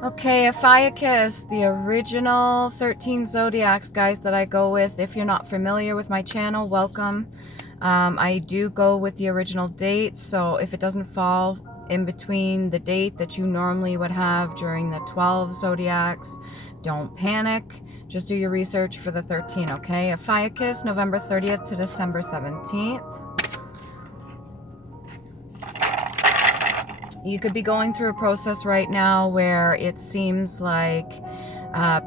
Okay, Ophiuchus, the original 13 zodiacs, guys, that I go with. If you're not familiar with my channel, welcome. I do go with the original date, so if it doesn't fall in between the date that you normally would have during the 12 zodiacs, don't panic. Just do your research for the 13, okay? Ophiuchus, November 30th to December 17th. You could be going through a process right now where it seems like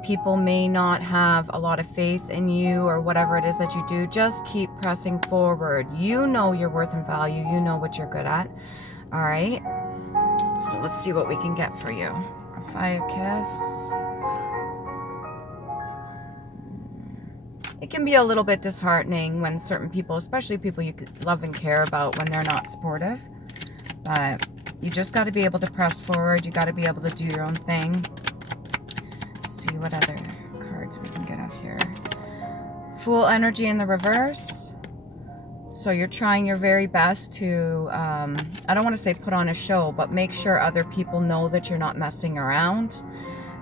people may not have a lot of faith in you or whatever it is that you do. Just keep pressing forward. You know your worth and value. You know what you're good at. All right. So let's see what we can get for you. Ophiuchus. It can be a little bit disheartening when certain people, especially people you love and care about, when they're not supportive. But you just got to be able to press forward. You got to be able to do your own thing. Let's see what other cards we can get out here. Fool energy in the reverse. So you're trying your very best to, I don't want to say put on a show, but make sure other people know that you're not messing around.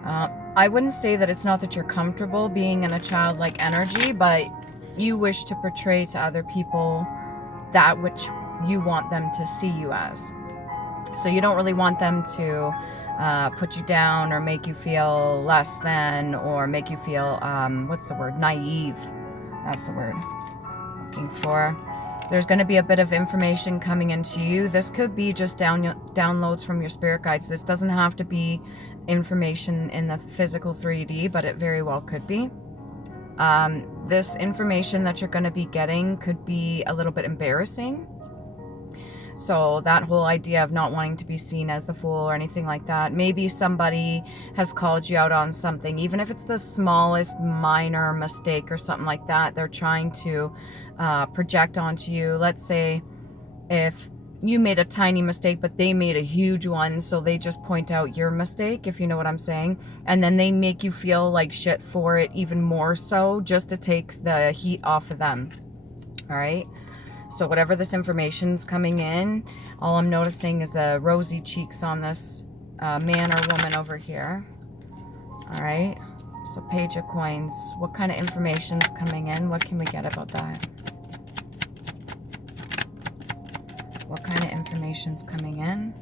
I wouldn't say that it's not that you're comfortable being in a childlike energy, but you wish to portray to other people that which you want them to see you as. So you don't really want them to put you down or make you feel less than, or make you feel, what's the word? Naive. That's the word I'm looking for. There's going to be a bit of information coming into you. This could be just downloads from your spirit guides. This doesn't have to be information in the physical 3D, but it very well could be. This information that you're going to be getting could be a little bit embarrassing. So that whole idea of not wanting to be seen as the fool or anything like that. Maybe somebody has called you out on something, even if it's the smallest minor mistake or something like that. They're trying to project onto you. Let's say if you made a tiny mistake, but they made a huge one, so they just point out your mistake, if you know what I'm saying. And then they make you feel like shit for it even more so, just to take the heat off of them. All right? So whatever this information's coming in, all I'm noticing is the rosy cheeks on this man or woman over here. All right. So Page of Coins. What kind of information's coming in? What can we get about that? What kind of information's coming in?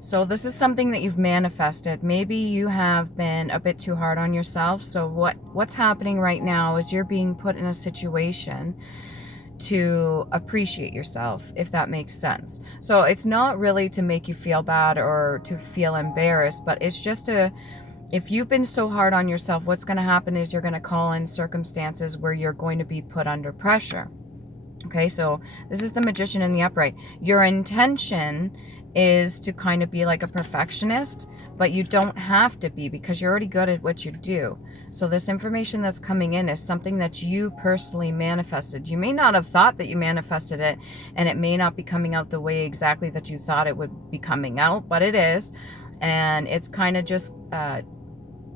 So this is something that you've manifested. Maybe you have been a bit too hard on yourself. So what's happening right now is you're being put in a situation to appreciate yourself, if that makes sense. So it's not really to make you feel bad or to feel embarrassed, but it's just to, if you've been so hard on yourself, what's going to happen is you're going to call in circumstances where you're going to be put under pressure. Okay, so this is the Magician in the upright. Your intention is to kind of be like a perfectionist, but you don't have to be, because you're already good at what you do. So this information that's coming in is something that you personally manifested. You may not have thought that you manifested it, and it may not be coming out the way exactly that you thought it would be coming out, but it is. And it's kind of just,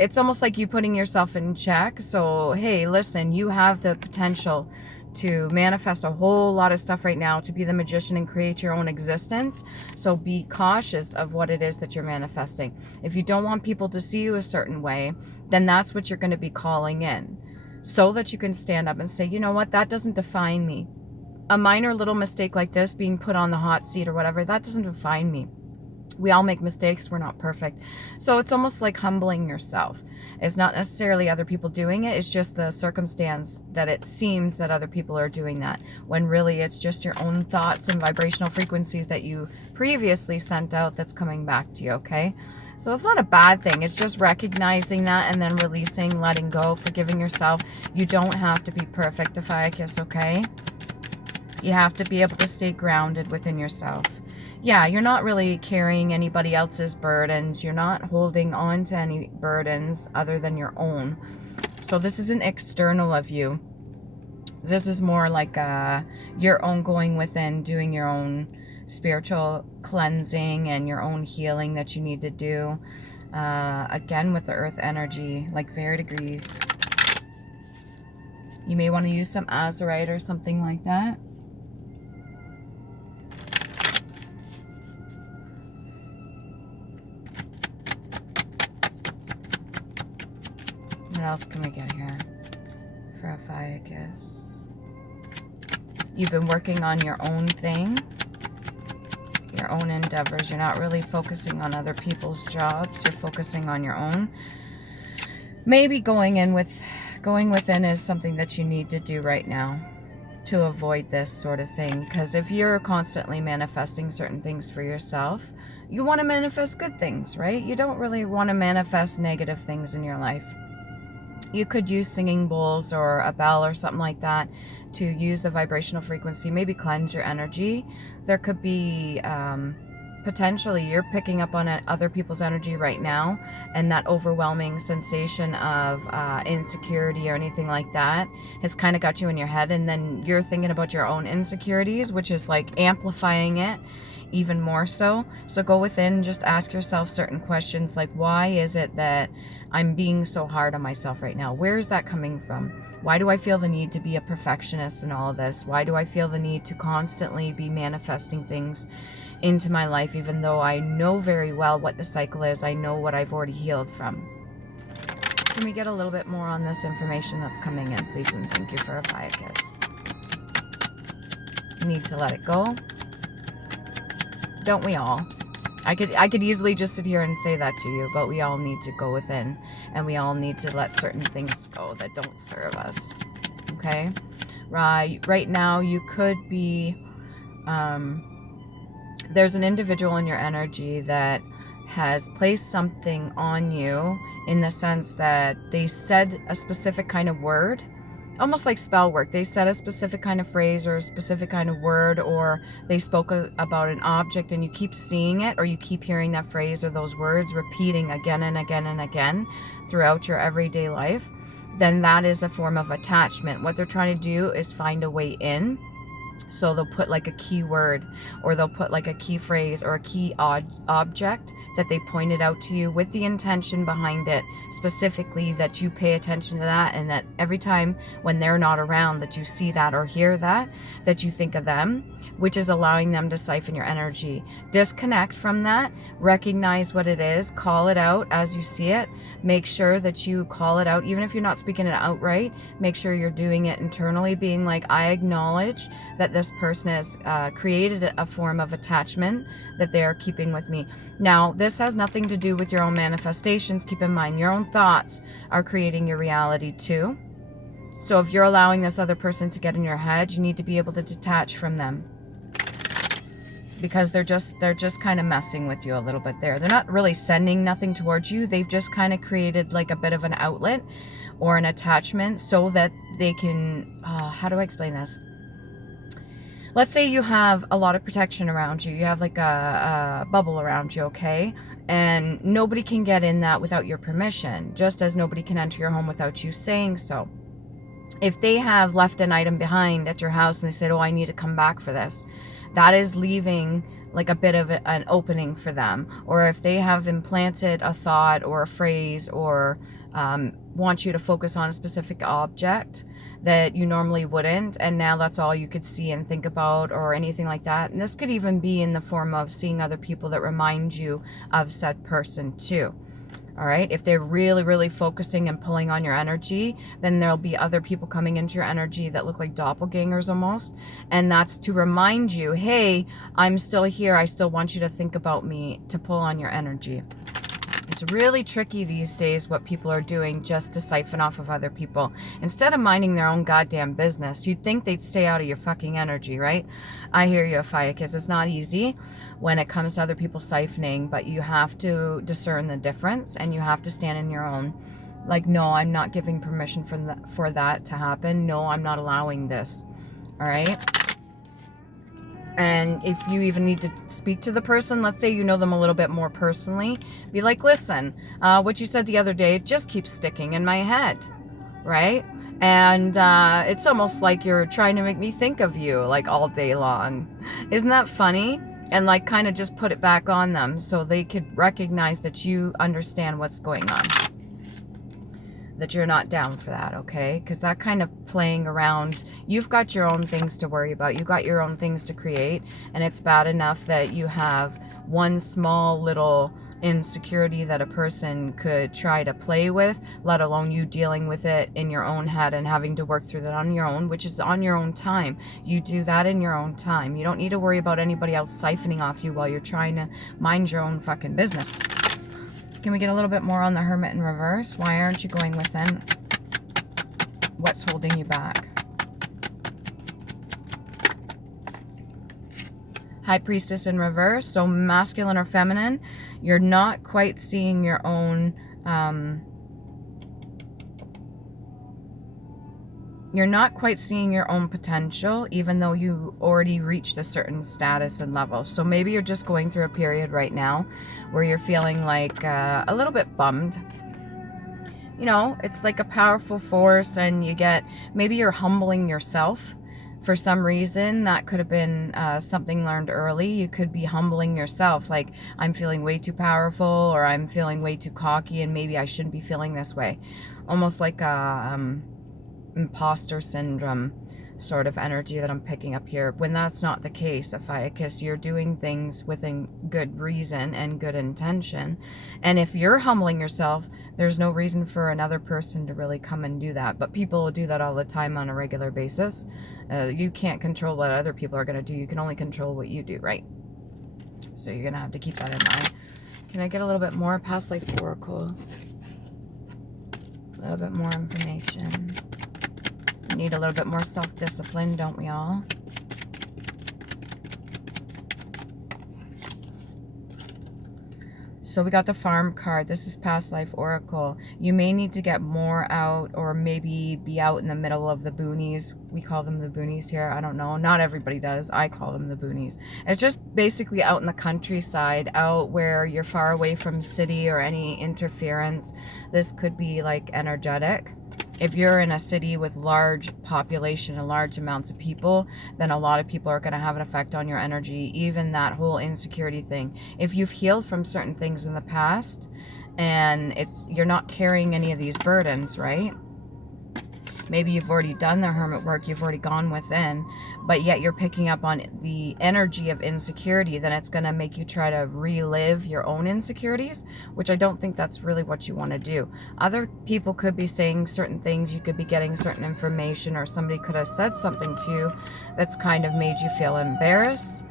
it's almost like you putting yourself in check. So, hey, listen, you have the potential to manifest a whole lot of stuff right now, to be the magician and create your own existence. So be cautious of what it is that you're manifesting. If you don't want people to see you a certain way, then that's what you're going to be calling in, so that you can stand up and say, you know what, that doesn't define me. A minor little mistake like this, being put on the hot seat or whatever, that doesn't define me. We all make mistakes. We're not perfect. So it's almost like humbling yourself. It's not necessarily other people doing it. It's just the circumstance that it seems that other people are doing that, when really it's just your own thoughts and vibrational frequencies that you previously sent out that's coming back to you, okay? So it's not a bad thing. It's just recognizing that and then releasing, letting go, forgiving yourself. You don't have to be perfect, Ophiuchus, okay? You have to be able to stay grounded within yourself. Yeah, you're not really carrying anybody else's burdens. You're not holding on to any burdens other than your own. So this isn't external of you. This is more like your own going within, doing your own spiritual cleansing and your own healing that you need to do. Again, with the earth energy, like degrees. You may want to use some azurite or something like that. else can we get here for Ophiuchus? You've been working on your own thing, your own endeavors. You're not really focusing on other people's jobs. You're focusing on your own. Maybe going within is something that you need to do right now to avoid this sort of thing. Because if you're constantly manifesting certain things for yourself, you want to manifest good things, right? You don't really want to manifest negative things in your life. You could use singing bowls or a bell or something like that to use the vibrational frequency, maybe cleanse your energy. There could be potentially you're picking up on other people's energy right now, and that overwhelming sensation of insecurity or anything like that has kind of got you in your head, and then you're thinking about your own insecurities, which is like amplifying it even more so. So go within, just ask yourself certain questions like, why is it that I'm being so hard on myself right now? Where is that coming from? Why do I feel the need to be a perfectionist in all of this? Why do I feel the need to constantly be manifesting things into my life, even though I know very well what the cycle is? I know what I've already healed from. Can we get a little bit more on this information that's coming in, please? And thank you for Ophiuchus. Need to let it go. Don't we all? I could easily just sit here and say that to you, but we all need to go within, and we all need to let certain things go that don't serve us. Okay? Right now, you could be... there's an individual in your energy that has placed something on you in the sense that they said a specific kind of word, almost like spell work. They said a specific kind of phrase or a specific kind of word, or they spoke about an object, and you keep seeing it, or you keep hearing that phrase or those words repeating again and again and again throughout your everyday life. Then that is a form of attachment. What they're trying to do is find a way in. So they'll put like a keyword, or they'll put like a key phrase or a key object that they pointed out to you with the intention behind it, specifically that you pay attention to that, and that every time when they're not around that you see that or hear that, that you think of them, which is allowing them to siphon your energy. Disconnect from that, recognize what it is, call it out as you see it. Make sure that you call it out, even if you're not speaking it outright. Make sure you're doing it internally, being like, I acknowledge that this person has created a form of attachment that they are keeping with me. Now, this has nothing to do with your own manifestations. Keep in mind, your own thoughts are creating your reality too. So if you're allowing this other person to get in your head, you need to be able to detach from them, because they're just kind of messing with you a little bit there. They're not really sending nothing towards you. They've just kind of created like a bit of an outlet or an attachment so that they can, how do I explain this? Let's say you have a lot of protection around you. You have like a bubble around you, okay? And nobody can get in that without your permission, just as nobody can enter your home without you saying so. If they have left an item behind at your house and they said, oh, I need to come back for this, that is leaving like a bit of an opening for them. Or if they have implanted a thought or a phrase, or want you to focus on a specific object that you normally wouldn't, and now that's all you could see and think about, or anything like that. And this could even be in the form of seeing other people that remind you of said person too. All right, if they're really, really focusing and pulling on your energy, then there'll be other people coming into your energy that look like doppelgangers almost. And that's to remind you, hey, I'm still here. I still want you to think about me, to pull on your energy. It's really tricky these days what people are doing just to siphon off of other people. Instead of minding their own goddamn business, you'd think they'd stay out of your fucking energy, right? I hear you, Ophiuchus. It's not easy when it comes to other people siphoning, but you have to discern the difference, and you have to stand in your own. Like, no, I'm not giving permission for that to happen. No, I'm not allowing this. All right? And if you even need to speak to the person, let's say you know them a little bit more personally, be like, listen, what you said the other day just keeps sticking in my head, right? And it's almost like you're trying to make me think of you like all day long. Isn't that funny? And like kind of just put it back on them so they could recognize that you understand what's going on. that you're not down for that, okay? Because that kind of playing around, you've got your own things to worry about. You've got your own things to create, and it's bad enough that you have one small little insecurity that a person could try to play with, let alone you dealing with it in your own head and having to work through that on your own, which is on your own time. You do that in your own time. You don't need to worry about anybody else siphoning off you while you're trying to mind your own fucking business. Can we get a little bit more on the Hermit in reverse? Why aren't you going within? What's holding you back? High Priestess in reverse, so masculine or feminine. You're not quite seeing your own, you're not quite seeing your own potential, even though you've already reached a certain status and level. So maybe you're just going through a period right now where you're feeling like a little bit bummed. You know, it's like a powerful force, and you get, maybe you're humbling yourself. For some reason, that could have been something learned early. You could be humbling yourself, like, I'm feeling way too powerful, or I'm feeling way too cocky, and maybe I shouldn't be feeling this way. Almost like a imposter syndrome sort of energy that I'm picking up here, when that's not the case. Ophiuchus, you're doing things within good reason and good intention, and if you're humbling yourself, there's no reason for another person to really come and do that. But people will do that all the time on a regular basis. You can't control what other people are going to do. You can only control what you do, right? So you're going to have to keep that in mind. Can I get a little bit more past life oracle? A little bit more information. We need a little bit more self-discipline, don't we all? So we got the Farm card. This is past life oracle. You may need to get more out, or maybe be out in the middle of the boonies. We call them the boonies here. I don't know. Not everybody does. I call them the boonies. It's just basically out in the countryside, out where you're far away from city or any interference. This could be like energetic. If you're in a city with large population and large amounts of people, then a lot of people are going to have an effect on your energy, even that whole insecurity thing. If you've healed from certain things in the past, and you're not carrying any of these burdens, right? Maybe you've already done the hermit work, you've already gone within, but yet you're picking up on the energy of insecurity, then it's going to make you try to relive your own insecurities, which I don't think that's really what you want to do. Other people could be saying certain things, you could be getting certain information, or somebody could have said something to you that's kind of made you feel embarrassed.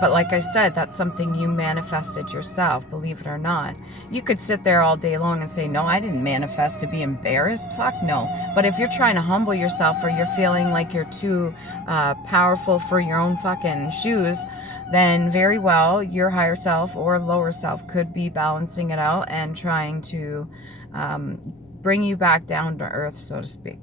But like I said, that's something you manifested yourself, believe it or not. You could sit there all day long and say, no, I didn't manifest to be embarrassed. Fuck no. But if you're trying to humble yourself, or you're feeling like you're too powerful for your own fucking shoes, then very well, your higher self or lower self could be balancing it out and trying to bring you back down to earth, so to speak.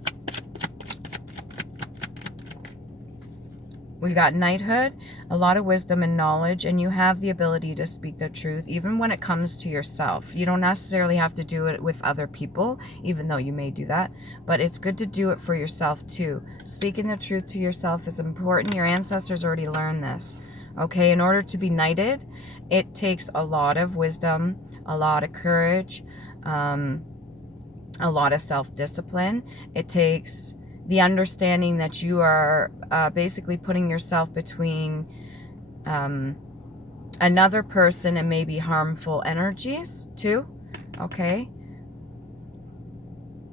We've got knighthood, a lot of wisdom and knowledge, and you have the ability to speak the truth, even when it comes to yourself. You don't necessarily have to do it with other people, even though you may do that, but it's good to do it for yourself too. Speaking the truth to yourself is important. Your ancestors already learned this. Okay, in order to be knighted, it takes a lot of wisdom, a lot of courage, a lot of self-discipline. It takes the understanding that you are basically putting yourself between another person and maybe harmful energies too, okay?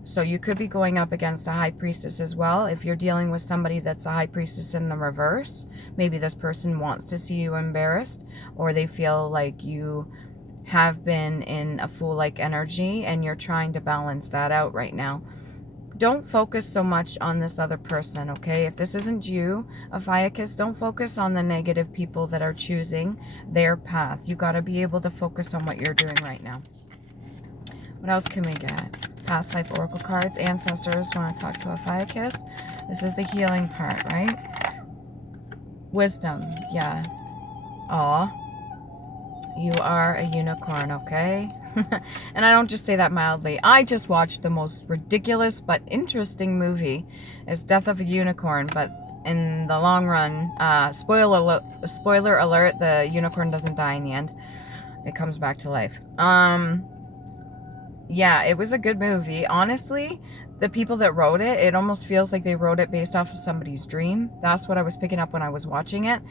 So you could be going up against a high priestess as well. If you're dealing with somebody that's a high priestess in the reverse, maybe this person wants to see you embarrassed, or they feel like you have been in a fool-like energy and you're trying to balance that out right now. Don't focus so much on this other person, okay? If this isn't you, Ophiuchus, don't focus on the negative people that are choosing their path. You got to be able to focus on what you're doing right now. What else can we get? Past life oracle cards. Ancestors want to talk to Ophiuchus. This is the healing part, right? Wisdom, yeah. Aw. You are a unicorn, okay? And I don't just say that mildly. I just watched the most ridiculous but interesting movie. It's Death of a Unicorn, but in the long run, spoiler alert, the unicorn doesn't die in the end. It comes back to life. But Yeah, it was a good movie. Honestly, the people that wrote it, it almost feels like they wrote it based off of somebody's dream. That's what I was picking up when I was watching it.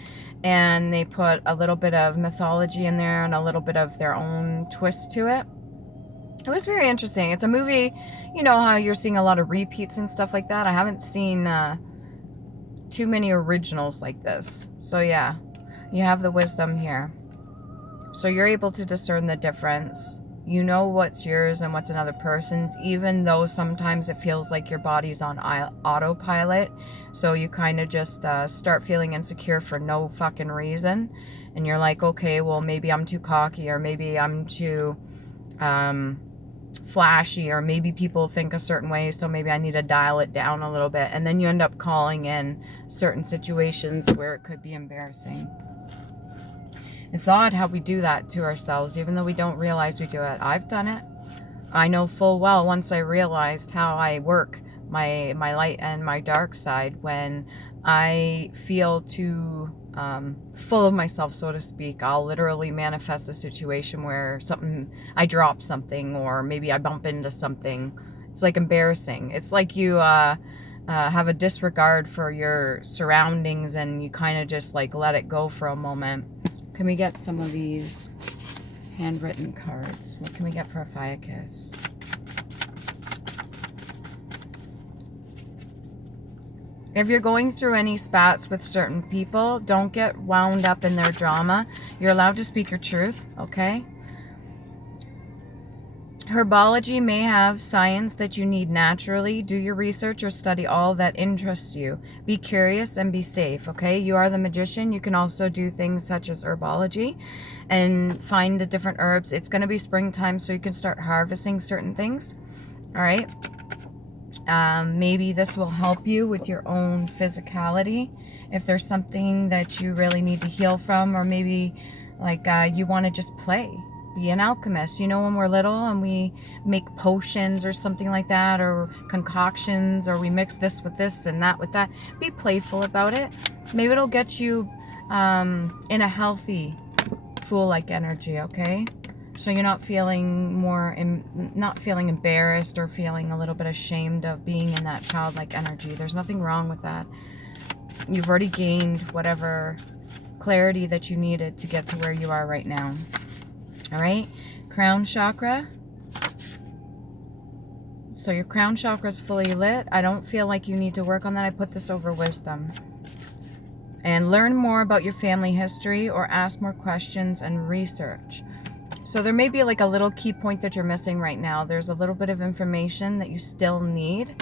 And they put a little bit of mythology in there and a little bit of their own twist to it. It was very interesting. It's a movie, you know how you're seeing a lot of repeats and stuff like that. I haven't seen too many originals like this. So yeah, you have the wisdom here. So you're able to discern the difference. You know what's yours and what's another person's, even though sometimes it feels like your body's on autopilot. So you kind of just start feeling insecure for no fucking reason. And you're like, okay, well, maybe I'm too cocky, or maybe I'm too flashy, or maybe people think a certain way, so maybe I need to dial it down a little bit. And then you end up calling in certain situations where it could be embarrassing. It's odd how we do that to ourselves, even though we don't realize we do it. I've done it. I know full well, once I realized how I work my light and my dark side, when I feel too full of myself, so to speak, I'll literally manifest a situation where I drop something, or maybe I bump into something. It's like embarrassing. It's like you have a disregard for your surroundings, and you kind of just like let it go for a moment. Can we get some of these handwritten cards? What can we get for Ophiuchus? If you're going through any spats with certain people, don't get wound up in their drama. You're allowed to speak your truth, okay? Herbology may have science that you need naturally. Do your research or study all that interests you. Be curious and be safe, okay? You are the magician. You can also do things such as herbology and find the different herbs. It's going to be springtime, so you can start harvesting certain things, all right? Maybe this will help you with your own physicality. If there's something that you really need to heal from, or maybe like you want to just play. Be an alchemist. You know, when we're little and we make potions or something like that, or concoctions, or we mix this with this and that with that. Be playful about it. Maybe it'll get you in a healthy fool-like energy, okay? So you're not feeling not feeling embarrassed or feeling a little bit ashamed of being in that childlike energy. There's nothing wrong with that. You've already gained whatever clarity that you needed to get to where you are right now. All right, crown chakra. So your crown chakra is fully lit. I don't feel like you need to work on that. I put this over wisdom. And learn more about your family history, or ask more questions and research. So there may be like a little key point that you're missing right now. There's a little bit of information that you still need.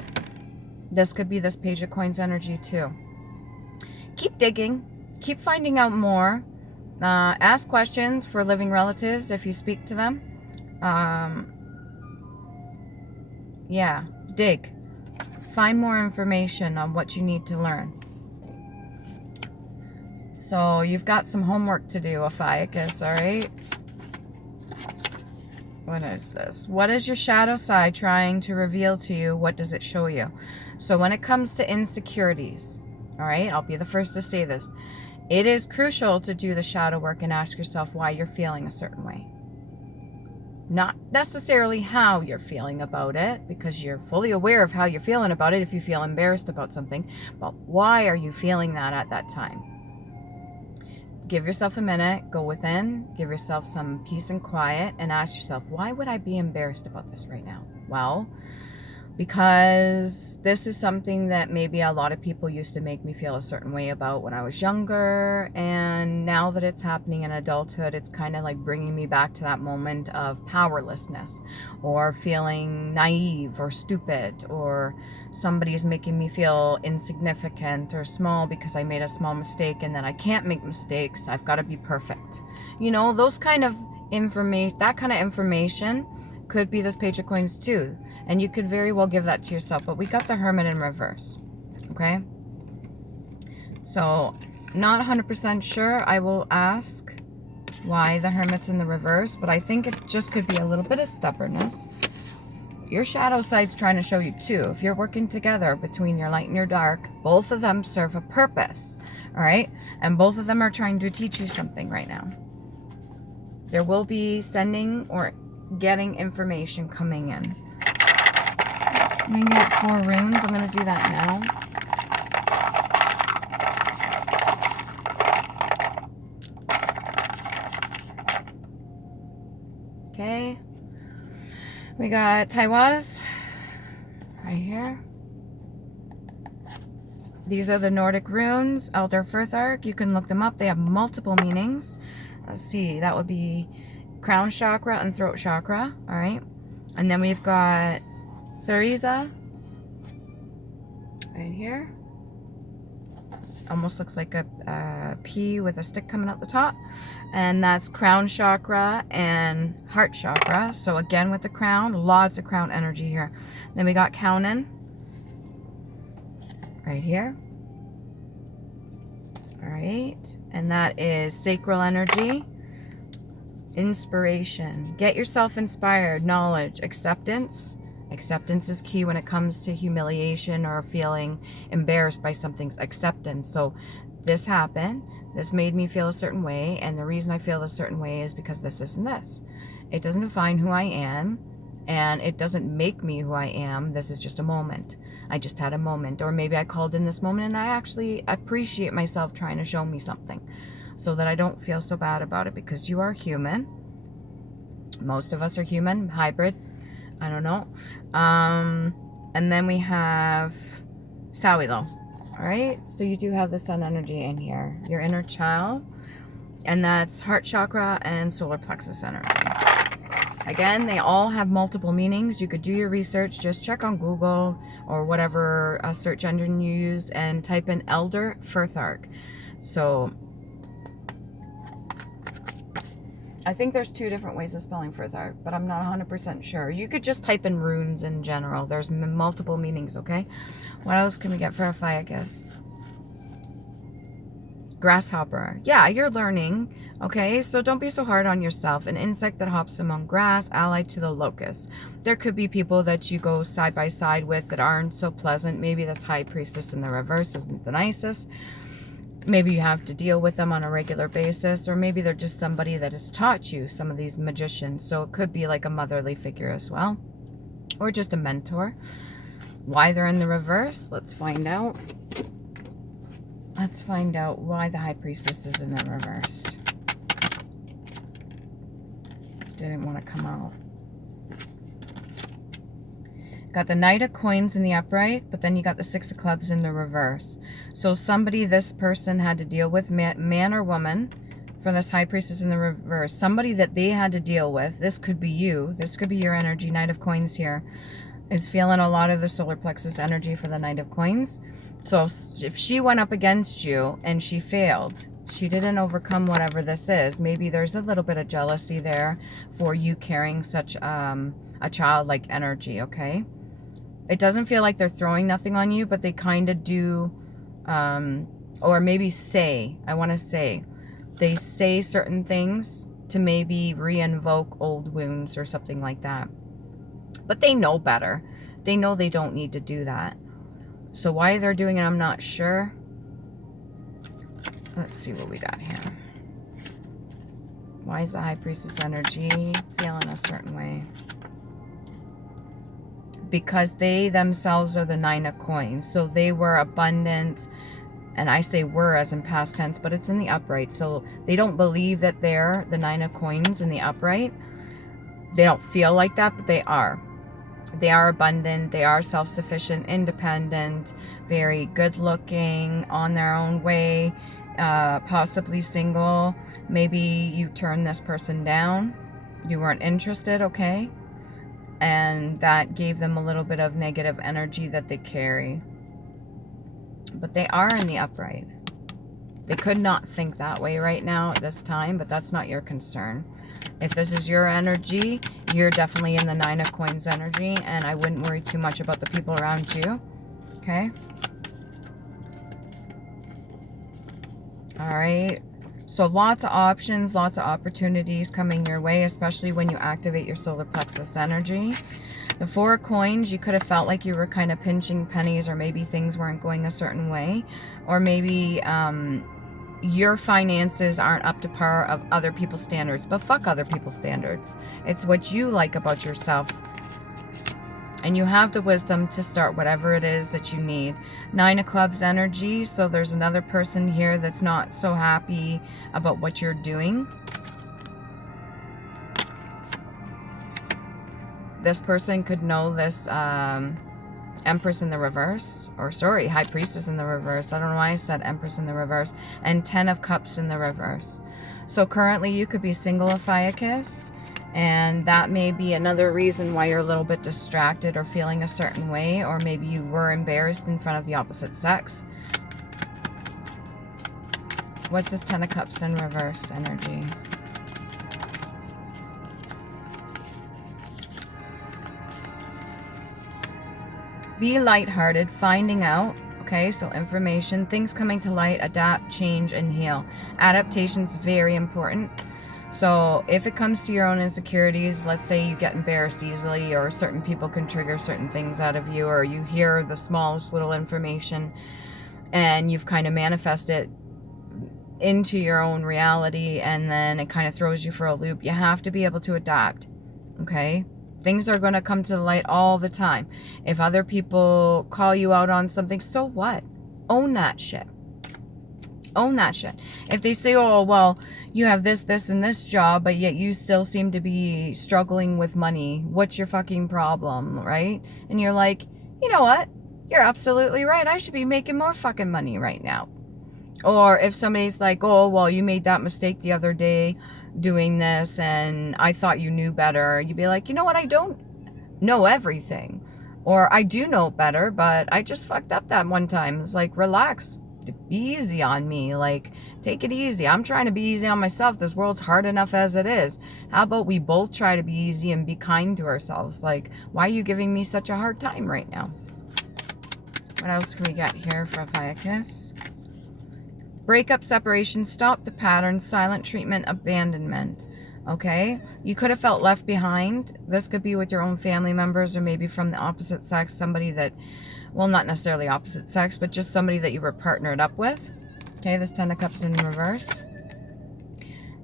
This could be this Page of Coins energy too. Keep digging. Keep finding out more. Ask questions for living relatives if you speak to them. Yeah, dig. Find more information on what you need to learn. So you've got some homework to do, Ophiuchus, all right? What is this? What is your shadow side trying to reveal to you? What does it show you? So when it comes to insecurities, all right, I'll be the first to say this. It is crucial to do the shadow work and ask yourself why you're feeling a certain way. Not necessarily how you're feeling about it, because you're fully aware of how you're feeling about it if you feel embarrassed about something, but why are you feeling that at that time? Give yourself a minute, go within, give yourself some peace and quiet, and ask yourself, why would I be embarrassed about this right now? Well, because this is something that maybe a lot of people used to make me feel a certain way about when I was younger, and now that it's happening in adulthood, it's kind of like bringing me back to that moment of powerlessness, or feeling naive or stupid, or somebody's making me feel insignificant or small because I made a small mistake, and then I can't make mistakes. I've got to be perfect. You know, those kind of information, that kind of information could be this Page of Coins too. And you could very well give that to yourself. But we got the Hermit in reverse. Okay? So, not 100% sure. I will ask why the Hermit's in the reverse. But I think it just could be a little bit of stubbornness. Your shadow side's trying to show you too. If you're working together between your light and your dark, both of them serve a purpose. Alright? And both of them are trying to teach you something right now. There will be sending or getting information coming in. I'm going to get 4 runes. I'm going to do that now. Okay. We got Taiwas right here. These are the Nordic runes, Elder Firthark. You can look them up. They have multiple meanings. Let's see. That would be crown chakra and throat chakra. All right. And then we've got Theresa right here. Almost looks like a pea with a stick coming out the top. And that's crown chakra and heart chakra. So again with the crown, lots of crown energy here. Then we got Kaunan right here. All right. And that is sacral energy. Inspiration. Get yourself inspired. Knowledge. Acceptance. Acceptance is key when it comes to humiliation or feeling embarrassed by something's acceptance. So this happened. This made me feel a certain way. And the reason I feel a certain way is because this and this. It doesn't define who I am. And it doesn't make me who I am. This is just a moment. I just had a moment. Or maybe I called in this moment and I actually appreciate myself trying to show me something. So that I don't feel so bad about it, because you are human. Most of us are human, hybrid. I don't know. And then we have Sawilo. All right. So you do have the sun energy in here. Your inner child. And that's heart chakra and solar plexus energy. Again, they all have multiple meanings. You could do your research. Just check on Google or whatever search engine you use and type in Elder Firthark. So I think there's 2 different ways of spelling Firthark, but I'm not 100% sure. You could just type in runes in general. There's multiple meanings, okay? What else can we get for Ophiuchus? Grasshopper. Yeah, you're learning, okay? So don't be so hard on yourself. An insect that hops among grass, allied to the locust. There could be people that you go side by side with that aren't so pleasant. Maybe that's High Priestess in the reverse isn't the nicest. Maybe you have to deal with them on a regular basis, or maybe they're just somebody that has taught you, some of these magicians. So it could be like a motherly figure as well, or just a mentor. Why they're in the reverse? Let's find out. Let's find out why the High Priestess is in the reverse. Didn't want to come out. Got the Knight of Coins in the upright, but then you got the 6 of Clubs in the reverse. So somebody this person had to deal with, man or woman, for this High Priestess in the reverse. Somebody that they had to deal with. This could be you. This could be your energy. Knight of Coins here is feeling a lot of the solar plexus energy for the Knight of Coins. So if she went up against you and she failed, she didn't overcome whatever this is. Maybe there's a little bit of jealousy there for you carrying such a childlike energy, okay? It doesn't feel like they're throwing nothing on you, but they kind of do, or maybe say, they say certain things to maybe re-invoke old wounds or something like that. But they know better. They know they don't need to do that. So why they're doing it, I'm not sure. Let's see what we got here. Why is the High Priestess energy feeling a certain way? Because they themselves are the 9 of Coins. So they were abundant. And I say were as in past tense, but it's in the upright. So they don't believe that they're the 9 of Coins in the upright. They don't feel like that, but they are. They are abundant. They are self-sufficient, independent, very good looking, on their own way, possibly single. Maybe you turned this person down. You weren't interested, okay? And that gave them a little bit of negative energy that they carry. But they are in the upright. They could not think that way right now at this time, but that's not your concern. If this is your energy, you're definitely in the 9 of Coins energy, and I wouldn't worry too much about the people around you. Okay? All right. So lots of options, lots of opportunities coming your way, especially when you activate your solar plexus energy. The 4 of Coins, you could have felt like you were kind of pinching pennies, or maybe things weren't going a certain way, or maybe your finances aren't up to par of other people's standards. But fuck other people's standards. It's what you like about yourself. And you have the wisdom to start whatever it is that you need. 9 of Clubs energy. So there's another person here that's not so happy about what you're doing. This person could know this Empress in the reverse. Or sorry, High Priestess in the reverse. I don't know why I said Empress in the reverse. And 10 of Cups in the reverse. So currently you could be single, Ophiuchus. And that may be another reason why you're a little bit distracted or feeling a certain way. Or maybe you were embarrassed in front of the opposite sex. What's this 10 of Cups in reverse energy? Be lighthearted, finding out. Okay, so information, things coming to light, adapt, change, and heal. Adaptation's very important. So if it comes to your own insecurities, let's say you get embarrassed easily, or certain people can trigger certain things out of you, or you hear the smallest little information and you've kind of manifested into your own reality, and then it kind of throws you for a loop. You have to be able to adapt. Okay? Things are going to come to the light all the time. If other people call you out on something, so what? Own that shit. Own that shit. If they say, oh, well, you have this, this, and this job, but yet you still seem to be struggling with money, what's your fucking problem, right? And you're like, you know what? You're absolutely right. I should be making more fucking money right now. Or if somebody's like, oh, well, you made that mistake the other day doing this, and I thought you knew better. You'd be like, you know what? I don't know everything. Or I do know better, but I just fucked up that one time. It's like, relax. Be easy on me. Like, take it easy. I'm trying to be easy on myself. This world's hard enough as it is. How about we both try to be easy and be kind to ourselves? Like, why are you giving me such a hard time right now? What else can we get here for Ophiuchus? Breakup, separation, stop the pattern, silent treatment, abandonment. Okay? You could have felt left behind. This could be with your own family members, or maybe from the opposite sex, somebody that, well, not necessarily opposite sex, but just somebody that you were partnered up with. Okay, this 10 of Cups in reverse.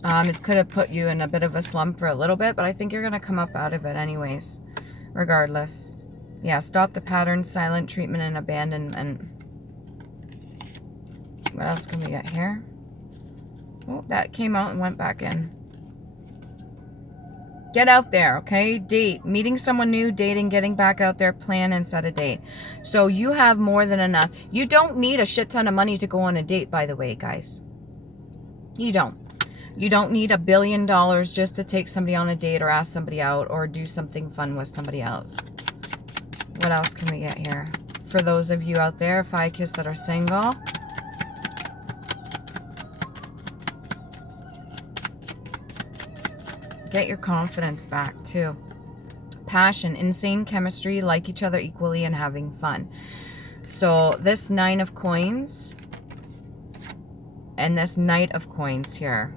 It could have put you in a bit of a slump for a little bit, but I think you're going to come up out of it anyways, regardless. Yeah, stop the pattern, silent treatment, and abandonment. What else can we get here? Oh, that came out and went back in. Get out there, okay? Date. Meeting someone new, dating, getting back out there, plan and set a date. So you have more than enough. You don't need a shit ton of money to go on a date, by the way, guys. You don't. You don't need $1 billion just to take somebody on a date or ask somebody out or do something fun with somebody else. What else can we get here? For those of you out there, Ophiuchus, that are single. Get your confidence back, too. Passion, insane chemistry, like each other equally, and having fun. So this 9 of Coins and this Knight of Coins here.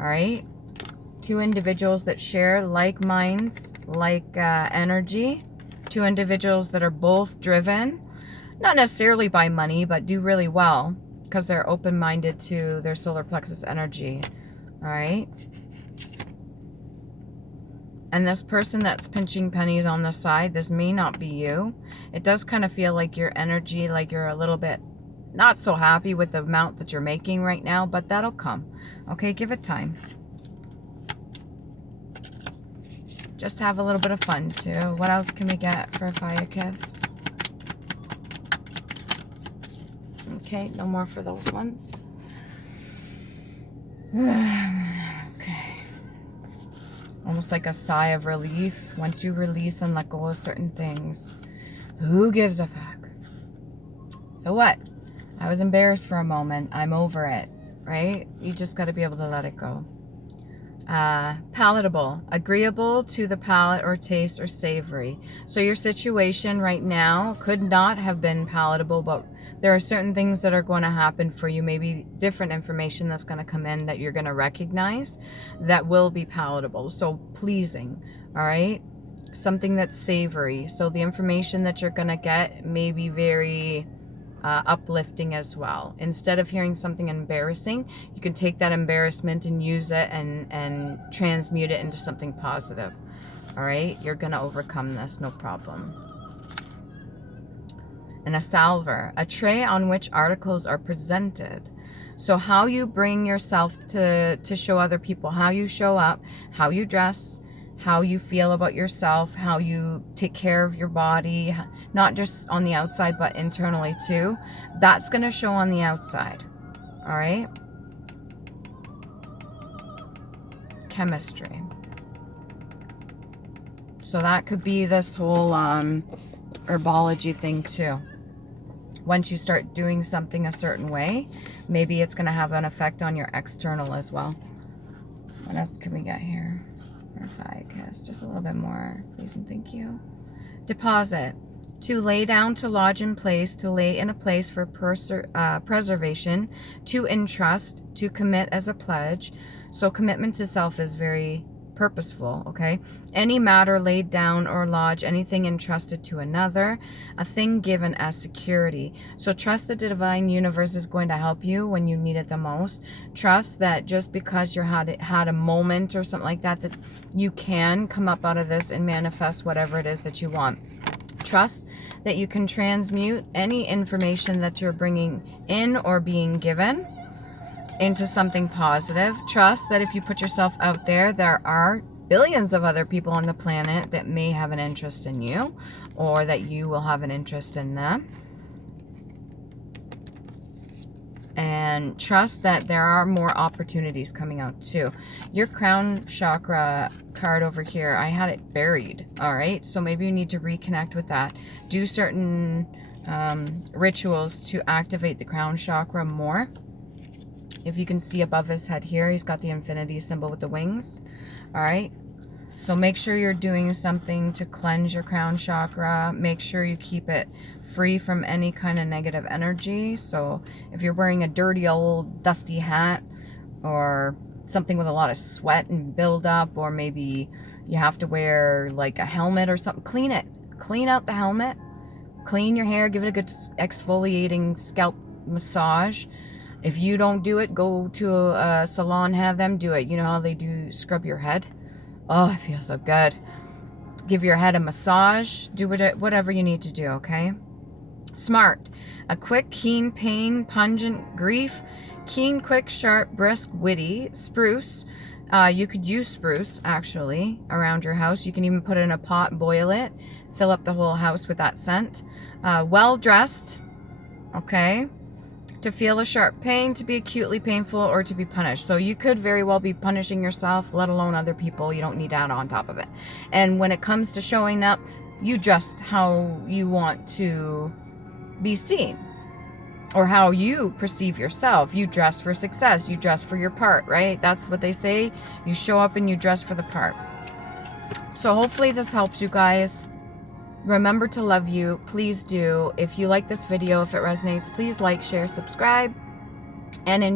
All right? 2 individuals that share like minds, like energy. 2 individuals that are both driven. Not necessarily by money, but do really well because they're open-minded to their solar plexus energy. All right? And this person that's pinching pennies on the side, this may not be you. It does kind of feel like your energy, like you're a little bit not so happy with the amount that you're making right now, but that'll come. Okay, give it time. Just have a little bit of fun, too. What else can we get for Ophiuchus? Okay, no more for those ones. Almost like a sigh of relief once you release and let go of certain things. Who gives a fuck? So what? I was embarrassed for a moment. I'm over it, right? You just got to be able to let it go. Palatable. Agreeable to the palate or taste or savory. So your situation right now could not have been palatable, but there are certain things that are going to happen for you. Maybe different information that's going to come in that you're going to recognize that will be palatable. So pleasing, all right? Something that's savory. So the information that you're going to get may be very uplifting as well. Instead of hearing something embarrassing, you can take that embarrassment and use it and transmute it into something positive. All right, you're gonna overcome this, no problem. And a salver, a tray on which articles are presented. So how you bring yourself to show other people, how you show up, how you dress, how you feel about yourself, how you take care of your body, not just on the outside, but internally too. That's going to show on the outside. All right. Chemistry. So that could be this whole herbology thing too. Once you start doing something a certain way, maybe it's going to have an effect on your external as well. What else can we get here? Ophiuchus, just a little bit more, please and thank you. Deposit, to lay down, to lodge in place, to lay in a place for preservation, to entrust, to commit as a pledge. So commitment to self is very purposeful, okay? Any matter laid down or lodge, anything entrusted to another, a thing given as security. So trust the divine universe is going to help you when you need it the most. Trust that just because you had a moment or something like that, that you can come up out of this and manifest whatever it is that you want. Trust that you can transmute any information that you're bringing in or being given into something positive. Trust that if you put yourself out there, there are billions of other people on the planet that may have an interest in you, or that you will have an interest in them. And trust that there are more opportunities coming out too. Your crown chakra card over here, I had it buried. All right, so maybe you need to reconnect with that. Do certain rituals to activate the crown chakra more. If you can see above his head here, he's got the infinity symbol with the wings. All right. So make sure you're doing something to cleanse your crown chakra. Make sure you keep it free from any kind of negative energy. So if you're wearing a dirty old dusty hat, or something with a lot of sweat and buildup, or maybe you have to wear like a helmet or something, clean it. Clean out the helmet. Clean your hair. Give it a good exfoliating scalp massage. If you don't do it, go to a salon, have them do it. You know how they do scrub your head? Oh, it feels so good. Give your head a massage. Do whatever you need to do, okay? Smart. A quick, keen pain, pungent grief. Keen, quick, sharp, brisk, witty. Spruce. You could use spruce, actually, around your house. You can even put it in a pot, boil it. Fill up the whole house with that scent. Well-dressed, okay? To feel a sharp pain, to be acutely painful, or to be punished. So you could very well be punishing yourself, let alone other people. You don't need that on top of it. And when it comes to showing up, you dress how you want to be seen, or how you perceive yourself. You dress for success. You dress for your part, right? That's what they say. You show up and you dress for the part. So hopefully this helps you guys. Remember to love you. Please do. If you like this video, if it resonates, please like, share, subscribe, and